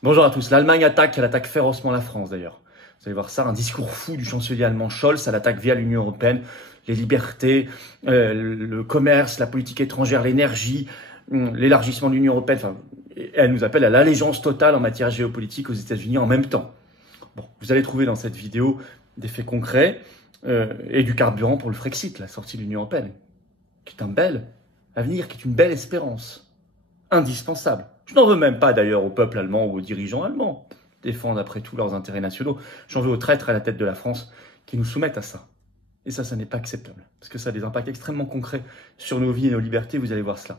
Bonjour à tous. L'Allemagne attaque, elle attaque férocement la France d'ailleurs. Vous allez voir ça, un discours fou du chancelier allemand Scholz, elle attaque via l'Union européenne, les libertés, le commerce, la politique étrangère, l'énergie, l'élargissement de l'Union européenne. Enfin, elle nous appelle à l'allégeance totale en matière géopolitique aux États-Unis en même temps. Bon, vous allez trouver dans cette vidéo des faits concrets et du carburant pour le Frexit, la sortie de l'Union européenne, qui est un bel avenir, qui est une belle espérance, indispensable. Je n'en veux même pas d'ailleurs au peuple allemand ou aux dirigeants allemands, défendent après tout leurs intérêts nationaux. J'en veux aux traîtres à la tête de la France qui nous soumettent à ça. Et ça n'est pas acceptable, parce que ça a des impacts extrêmement concrets sur nos vies et nos libertés, vous allez voir cela.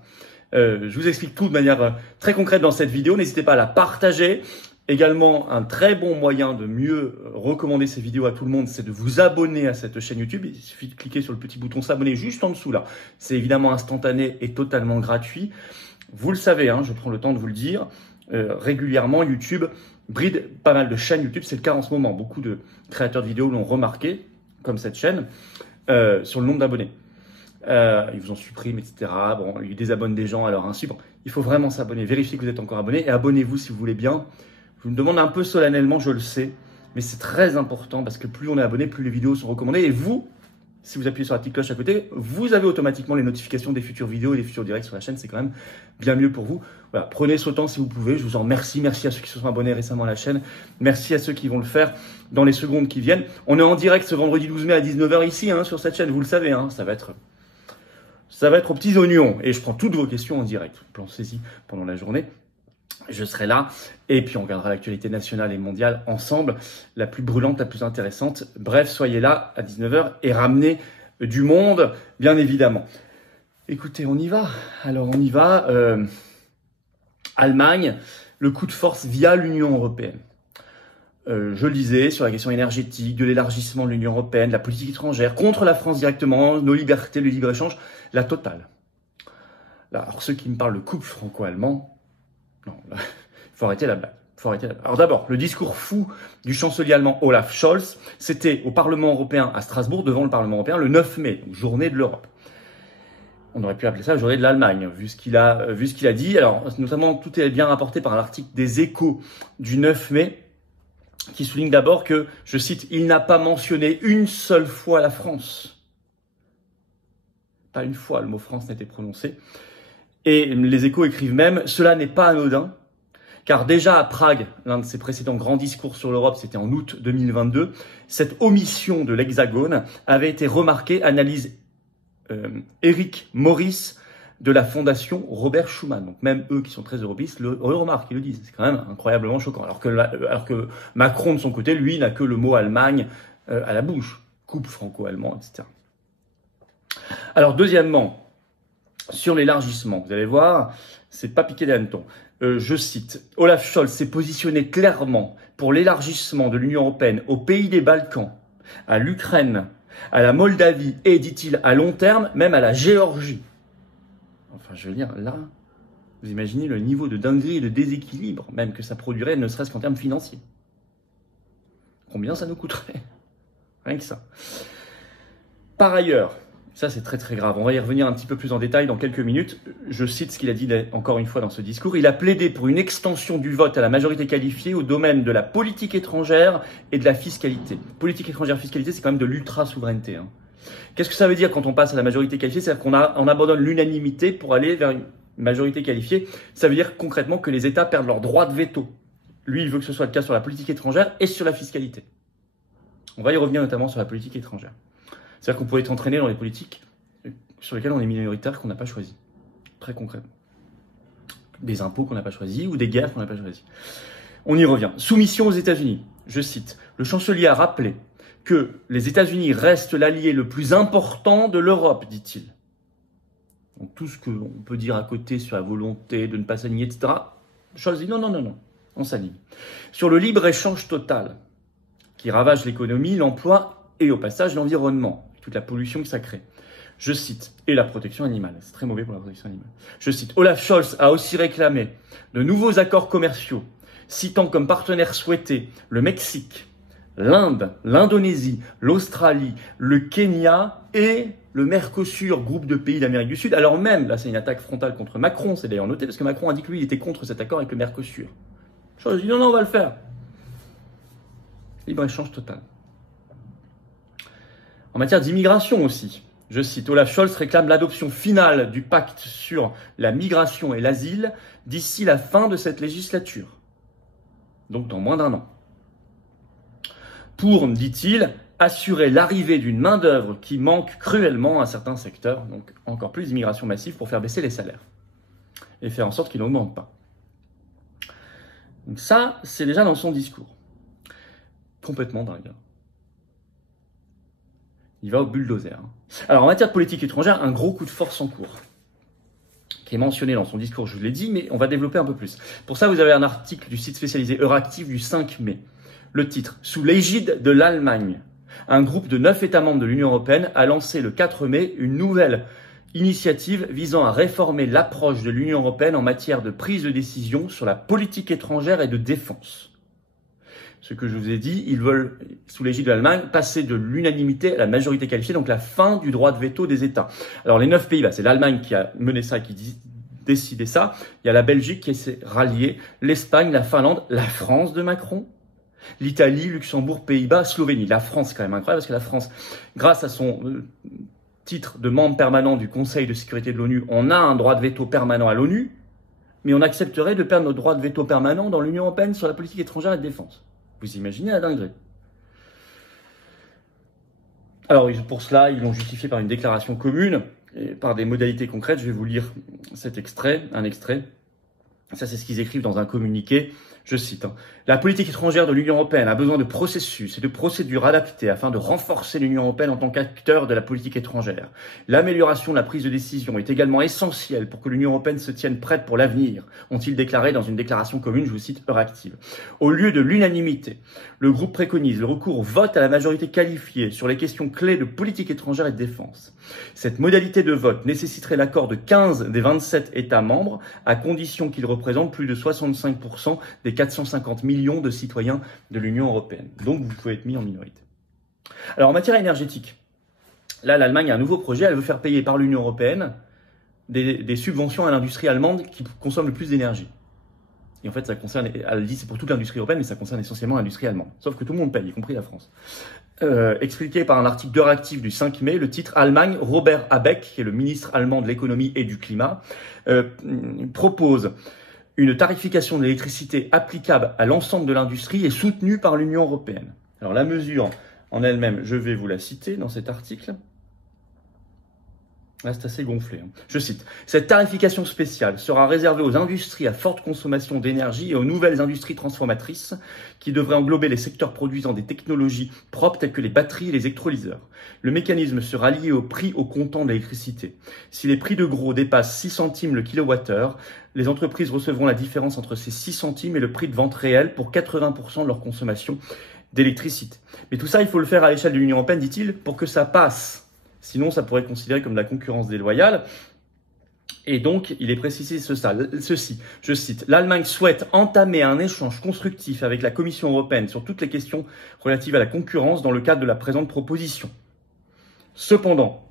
Je vous explique tout de manière très concrète dans cette vidéo, n'hésitez pas à la partager. Également, un très bon moyen de mieux recommander ces vidéos à tout le monde, c'est de vous abonner à cette chaîne YouTube. Il suffit de cliquer sur le petit bouton s'abonner juste en dessous là. C'est évidemment instantané et totalement gratuit. Vous le savez, hein, je prends le temps de vous le dire, régulièrement YouTube bride pas mal de chaînes YouTube, c'est le cas en ce moment. Beaucoup de créateurs de vidéos l'ont remarqué, comme cette chaîne, sur le nombre d'abonnés. Ils vous en suppriment, etc. Bon, ils désabonnent des gens à leur insu. Bon, il faut vraiment s'abonner, vérifiez que vous êtes encore abonné et abonnez-vous si vous voulez bien. Je vous le demande un peu solennellement, je le sais, mais c'est très important parce que plus on est abonné, plus les vidéos sont recommandées. Et vous, si vous appuyez sur la petite cloche à côté, vous avez automatiquement les notifications des futures vidéos et des futurs directs sur la chaîne. C'est quand même bien mieux pour vous. Voilà, prenez ce temps si vous pouvez. Je vous en remercie. Merci à ceux qui se sont abonnés récemment à la chaîne. Merci à ceux qui vont le faire dans les secondes qui viennent. On est en direct ce vendredi 12 mai à 19 h ici, hein, sur cette chaîne. Vous le savez, hein, ça va être aux petits oignons. Et je prends toutes vos questions en direct. Pensez-y pendant la journée. Je serai là et puis on regardera l'actualité nationale et mondiale ensemble, la plus brûlante, la plus intéressante. Bref, soyez là à 19 h et ramenez du monde, bien évidemment. Écoutez, on y va. Alors on y va. Allemagne, le coup de force via l'Union européenne. Je le disais sur la question énergétique, de l'élargissement de l'Union européenne, la politique étrangère, contre la France directement, nos libertés, le libre-échange, la totale. Là, alors ceux qui me parlent de couple franco-allemand, non, il faut arrêter la blague. Alors d'abord, le discours fou du chancelier allemand Olaf Scholz, c'était au Parlement européen à Strasbourg, devant le Parlement européen, le 9 mai, donc journée de l'Europe. On aurait pu appeler ça la journée de l'Allemagne, vu ce qu'il a dit. Alors, notamment, tout est bien rapporté par l'article des Échos du 9 mai, qui souligne d'abord que, je cite, « Il n'a pas mentionné une seule fois la France ». Pas une fois, le mot « France » n'a été prononcé. Et les Échos écrivent même « Cela n'est pas anodin ». Car déjà à Prague, l'un de ses précédents grands discours sur l'Europe, c'était en août 2022, cette omission de l'Hexagone avait été remarquée, analyse Eric Morris de la fondation Robert Schuman. Donc même eux qui sont très européistes le remarquent, ils le disent. C'est quand même incroyablement choquant. Alors que Macron de son côté, lui, n'a que le mot Allemagne à la bouche. Couple franco-allemand, etc. Alors deuxièmement, sur l'élargissement, vous allez voir, c'est pas piqué des hannetons. Je cite, Olaf Scholz s'est positionné clairement pour l'élargissement de l'Union européenne aux pays des Balkans, à l'Ukraine, à la Moldavie et, dit-il, à long terme, même à la Géorgie. Enfin, je veux dire, là, vous imaginez le niveau de dinguerie et de déséquilibre, même que ça produirait, ne serait-ce qu'en termes financiers. Combien ça nous coûterait? Rien que ça. Par ailleurs, ça, c'est très très grave. On va y revenir un petit peu plus en détail dans quelques minutes. Je cite ce qu'il a dit encore une fois dans ce discours. Il a plaidé pour une extension du vote à la majorité qualifiée au domaine de la politique étrangère et de la fiscalité. Politique étrangère, fiscalité, c'est quand même de l'ultra-souveraineté. Hein. Qu'est-ce que ça veut dire quand on passe à la majorité qualifiée? C'est-à-dire qu'on abandonne l'unanimité pour aller vers une majorité qualifiée. Ça veut dire concrètement que les États perdent leur droit de veto. Lui, il veut que ce soit le cas sur la politique étrangère et sur la fiscalité. On va y revenir notamment sur la politique étrangère. C'est-à-dire qu'on pourrait être entraîné dans les politiques sur lesquelles on est minoritaire, qu'on n'a pas choisi. Très concrètement. Des impôts qu'on n'a pas choisis ou des guerres qu'on n'a pas choisis. On y revient. Soumission aux États-Unis. Je cite. Le chancelier a rappelé que les États-Unis restent l'allié le plus important de l'Europe, dit-il. Donc tout ce qu'on peut dire à côté sur la volonté de ne pas s'aligner, etc. Scholz dit non, on s'aligne. Sur le libre-échange total, qui ravage l'économie, l'emploi et au passage l'environnement. Toute la pollution que ça crée. Je cite, et la protection animale, c'est très mauvais pour la protection animale. Je cite, Olaf Scholz a aussi réclamé de nouveaux accords commerciaux, citant comme partenaires souhaités le Mexique, l'Inde, l'Indonésie, l'Australie, le Kenya et le Mercosur, groupe de pays d'Amérique du Sud. Alors même, là c'est une attaque frontale contre Macron, c'est d'ailleurs noté, parce que Macron a dit que lui il était contre cet accord avec le Mercosur. Scholz dit non, on va le faire. Libre-échange total. En matière d'immigration aussi, je cite, Olaf Scholz réclame l'adoption finale du pacte sur la migration et l'asile d'ici la fin de cette législature. Donc dans moins d'1 an. Pour, dit-il, assurer l'arrivée d'une main-d'œuvre qui manque cruellement à certains secteurs, donc encore plus d'immigration massive pour faire baisser les salaires et faire en sorte qu'ils n'augmentent pas. Donc ça, c'est déjà dans son discours. Complètement dingue. Il va au bulldozer. Alors en matière de politique étrangère, un gros coup de force en cours, qui est mentionné dans son discours, je vous l'ai dit, mais on va développer un peu plus. Pour ça, vous avez un article du site spécialisé Euractiv du 5 mai. Le titre, sous l'égide de l'Allemagne, un groupe de 9 États membres de l'Union européenne a lancé le 4 mai une nouvelle initiative visant à réformer l'approche de l'Union européenne en matière de prise de décision sur la politique étrangère et de défense. Ce que je vous ai dit, ils veulent, sous l'égide de l'Allemagne, passer de l'unanimité à la majorité qualifiée, donc la fin du droit de veto des États. Alors les 9 pays, c'est l'Allemagne qui a mené ça, qui décidé ça. Il y a la Belgique qui s'est ralliée, l'Espagne, la Finlande, la France de Macron, l'Italie, Luxembourg, Pays-Bas, Slovénie. La France, c'est quand même incroyable, parce que la France, grâce à son titre de membre permanent du Conseil de sécurité de l'ONU, on a un droit de veto permanent à l'ONU, mais on accepterait de perdre notre droit de veto permanent dans l'Union européenne sur la politique étrangère et de défense. Vous imaginez la dinguerie. Alors pour cela, ils l'ont justifié par une déclaration commune et par des modalités concrètes. Je vais vous lire cet extrait, un extrait. Ça, c'est ce qu'ils écrivent dans un communiqué. Je cite, La politique étrangère de l'Union européenne a besoin de processus et de procédures adaptées afin de renforcer l'Union européenne en tant qu'acteur de la politique étrangère. L'amélioration de la prise de décision est également essentielle pour que l'Union européenne se tienne prête pour l'avenir, ont-ils déclaré dans une déclaration commune, je vous cite, Euractiv. Au lieu de l'unanimité, le groupe préconise le recours au vote à la majorité qualifiée sur les questions clés de politique étrangère et de défense. Cette modalité de vote nécessiterait l'accord de 15 des 27 États membres, à condition qu'ils représentent plus de 65% des 450 millions de citoyens de l'Union européenne. Donc, vous pouvez être mis en minorité. Alors, en matière énergétique, là, l'Allemagne a un nouveau projet. Elle veut faire payer par l'Union européenne des subventions à l'industrie allemande qui consomme le plus d'énergie. Et en fait, ça concerne, elle dit c'est pour toute l'industrie européenne, mais ça concerne essentiellement l'industrie allemande. Sauf que tout le monde paye, y compris la France. Expliqué par un article d'Euractiv du 5 mai, le titre Allemagne, Robert Habeck, qui est le ministre allemand de l'économie et du climat, propose une tarification de l'électricité applicable à l'ensemble de l'industrie et soutenue par l'Union européenne. Alors la mesure en elle-même, je vais vous la citer dans cet article. Là, c'est assez gonflé. Je cite. Cette tarification spéciale sera réservée aux industries à forte consommation d'énergie et aux nouvelles industries transformatrices qui devraient englober les secteurs produisant des technologies propres telles que les batteries et les électrolyseurs. Le mécanisme sera lié au prix au comptant de l'électricité. Si les prix de gros dépassent 6 centimes le kilowattheure, les entreprises recevront la différence entre ces 6 centimes et le prix de vente réel pour 80% de leur consommation d'électricité. Mais tout ça, il faut le faire à l'échelle de l'Union européenne, dit-il, pour que ça passe. Sinon, ça pourrait être considéré comme de la concurrence déloyale. Et donc, il est précisé ceci, je cite, l'Allemagne souhaite entamer un échange constructif avec la Commission européenne sur toutes les questions relatives à la concurrence dans le cadre de la présente proposition. Cependant,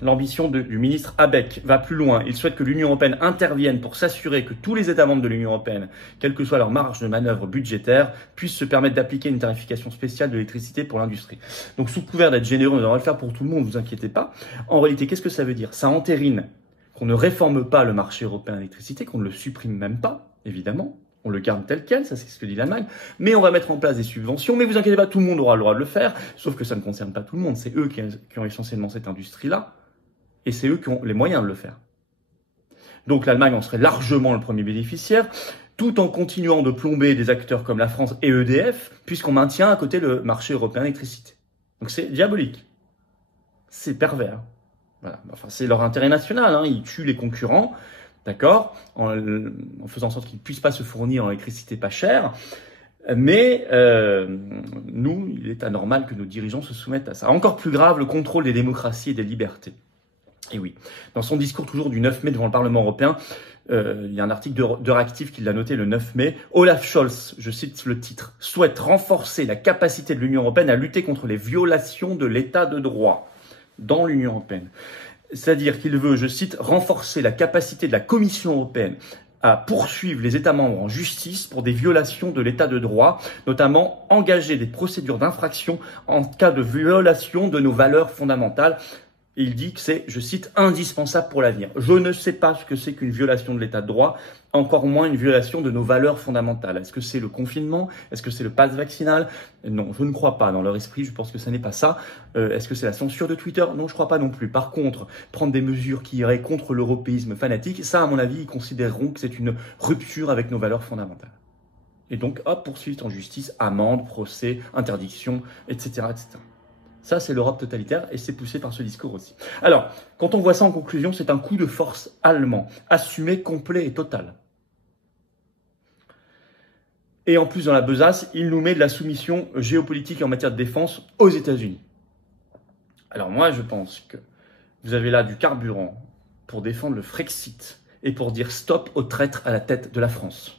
l'ambition du ministre Habeck va plus loin. Il souhaite que l'Union européenne intervienne pour s'assurer que tous les États membres de l'Union européenne, quelle que soit leur marge de manœuvre budgétaire, puissent se permettre d'appliquer une tarification spéciale de l'électricité pour l'industrie. Donc, sous couvert d'être généreux, on va le faire pour tout le monde, ne vous inquiétez pas. En réalité, qu'est-ce que ça veut dire? Ça entérine qu'on ne réforme pas le marché européen de l'électricité, qu'on ne le supprime même pas, évidemment. On le garde tel quel, ça c'est ce que dit l'Allemagne, mais on va mettre en place des subventions, mais vous inquiétez pas, tout le monde aura le droit de le faire, sauf que ça ne concerne pas tout le monde, c'est eux qui ont essentiellement cette industrie-là. Et c'est eux qui ont les moyens de le faire. Donc l'Allemagne en serait largement le premier bénéficiaire, tout en continuant de plomber des acteurs comme la France et EDF, puisqu'on maintient à côté le marché européen d'électricité. Donc c'est diabolique. C'est pervers. Voilà. Enfin, c'est leur intérêt national, hein. Ils tuent les concurrents, d'accord, en faisant en sorte qu'ils ne puissent pas se fournir en électricité pas chère. Mais nous, il est anormal que nos dirigeants se soumettent à ça. Encore plus grave, le contrôle des démocraties et des libertés. Et oui, dans son discours toujours du 9 mai devant le Parlement européen, il y a un article d'Euractiv qui l'a noté le 9 mai. Olaf Scholz, je cite le titre, souhaite renforcer la capacité de l'Union européenne à lutter contre les violations de l'état de droit dans l'Union européenne. C'est-à-dire qu'il veut, je cite, renforcer la capacité de la Commission européenne à poursuivre les États membres en justice pour des violations de l'état de droit, notamment engager des procédures d'infraction en cas de violation de nos valeurs fondamentales. Et il dit que c'est, je cite, indispensable pour l'avenir. Je ne sais pas ce que c'est qu'une violation de l'état de droit, encore moins une violation de nos valeurs fondamentales. Est-ce que c'est le confinement? Est-ce que c'est le pass vaccinal? Non, je ne crois pas. Dans leur esprit, je pense que ce n'est pas ça. Est-ce que c'est la censure de Twitter? Non, je ne crois pas non plus. Par contre, prendre des mesures qui iraient contre l'européisme fanatique, ça, à mon avis, ils considéreront que c'est une rupture avec nos valeurs fondamentales. Et donc, hop, poursuite en justice, amende, procès, interdiction, etc., etc. Ça, c'est l'Europe totalitaire et c'est poussé par ce discours aussi. Alors, quand on voit ça en conclusion, c'est un coup de force allemand, assumé, complet et total. Et en plus, dans la besace, il nous met de la soumission géopolitique en matière de défense aux États-Unis. Alors moi, je pense que vous avez là du carburant pour défendre le Frexit et pour dire stop aux traîtres à la tête de la France.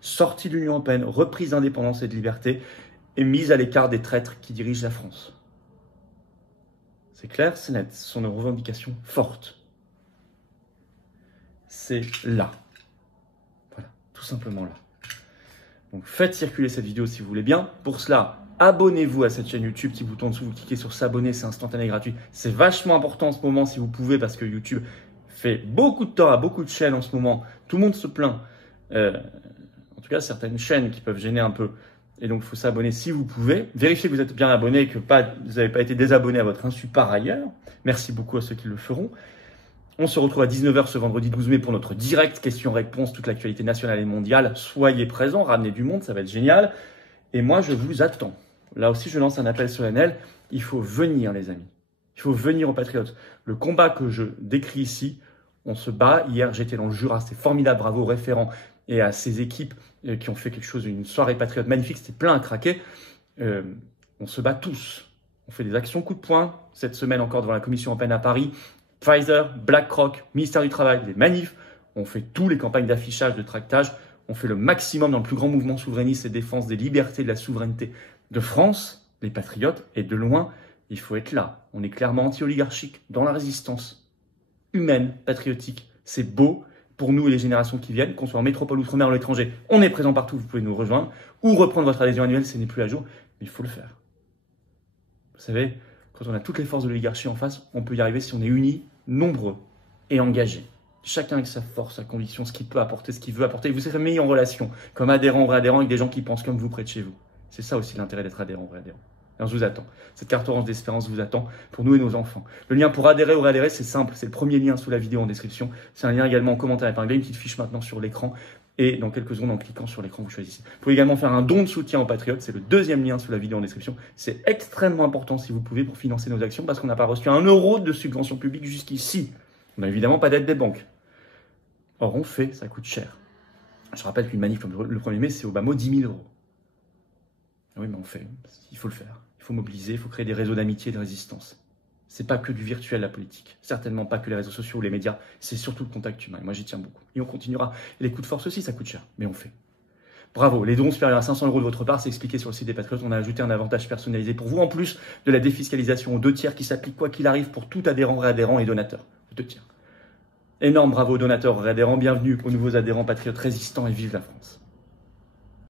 Sortie de l'Union européenne, reprise d'indépendance et de liberté, et mise à l'écart des traîtres qui dirigent la France. C'est clair, c'est net, ce sont nos revendications fortes. C'est là. Voilà, tout simplement là. Donc faites circuler cette vidéo si vous voulez bien. Pour cela, abonnez-vous à cette chaîne YouTube, petit bouton en dessous, vous cliquez sur s'abonner, c'est instantané et gratuit. C'est vachement important en ce moment si vous pouvez, parce que YouTube fait beaucoup de tort à beaucoup de chaînes en ce moment. Tout le monde se plaint. En tout cas, certaines chaînes qui peuvent gêner un peu. Et donc, il faut s'abonner si vous pouvez. Vérifiez que vous êtes bien abonné et que vous n'avez pas été désabonné à votre insu par ailleurs. Merci beaucoup à ceux qui le feront. On se retrouve à 19 h ce vendredi 12 mai pour notre direct question-réponse, toute l'actualité nationale et mondiale. Soyez présents, ramenez du monde, ça va être génial. Et moi, je vous attends. Là aussi, je lance un appel solennel. Il faut venir, les amis. Il faut venir aux Patriotes. Le combat que je décris ici, on se bat. Hier, j'étais dans le Jura, c'est formidable. Bravo aux référents et à ces équipes qui ont fait quelque chose, une soirée patriote magnifique, c'était plein à craquer. On se bat tous. On fait des actions coup de poing. Cette semaine encore devant la Commission européenne à Paris. Pfizer, BlackRock, ministère du Travail, des manifs. On fait tous les campagnes d'affichage, de tractage. On fait le maximum dans le plus grand mouvement souverainiste et défense des libertés, de la souveraineté de France, les patriotes. Et de loin, il faut être là. On est clairement anti-oligarchique, dans la résistance humaine, patriotique. C'est beau. Pour nous et les générations qui viennent, qu'on soit en métropole, outre-mer ou à l'étranger, on est présent partout, vous pouvez nous rejoindre, ou reprendre votre adhésion annuelle, ce n'est plus à jour, mais il faut le faire. Vous savez, quand on a toutes les forces de l'oligarchie en face, on peut y arriver si on est unis, nombreux et engagés. Chacun avec sa force, sa conviction, ce qu'il peut apporter, ce qu'il veut apporter. Et vous serez mis en relation, comme adhérent, vrai adhérent, avec des gens qui pensent comme vous près de chez vous. C'est ça aussi l'intérêt d'être adhérent, vrai adhérent. Alors je vous attends. Cette carte orange d'espérance vous attend pour nous et nos enfants. Le lien pour adhérer ou réadhérer, c'est simple. C'est le premier lien sous la vidéo en description. C'est un lien également en commentaire épinglé, une petite fiche maintenant sur l'écran. Et dans quelques secondes, en cliquant sur l'écran, vous choisissez. Vous pouvez également faire un don de soutien aux Patriotes. C'est le deuxième lien sous la vidéo en description. C'est extrêmement important si vous pouvez pour financer nos actions parce qu'on n'a pas reçu 1 euro de subvention publique jusqu'ici. On n'a évidemment pas d'aide des banques. Or, on fait, ça coûte cher. Je rappelle qu'une manif comme le 1er mai, c'est au bas mot 10 000 euros. Oui, mais on fait. Il faut le faire. Il faut mobiliser, il faut créer des réseaux d'amitié et de résistance. C'est pas que du virtuel, la politique. Certainement pas que les réseaux sociaux ou les médias. C'est surtout le contact humain. Et moi, j'y tiens beaucoup. Et on continuera. Et les coups de force aussi, ça coûte cher. Mais on fait. Bravo. Les dons supérieurs à 500 euros de votre part, c'est expliqué sur le site des Patriotes. On a ajouté un avantage personnalisé pour vous, en plus de la défiscalisation aux 2 tiers qui s'applique quoi qu'il arrive pour tout adhérent, réadhérent et donateur. 2 tiers. Énorme bravo aux donateurs, réadhérents. Bienvenue aux nouveaux adhérents Patriotes résistants et vive la France.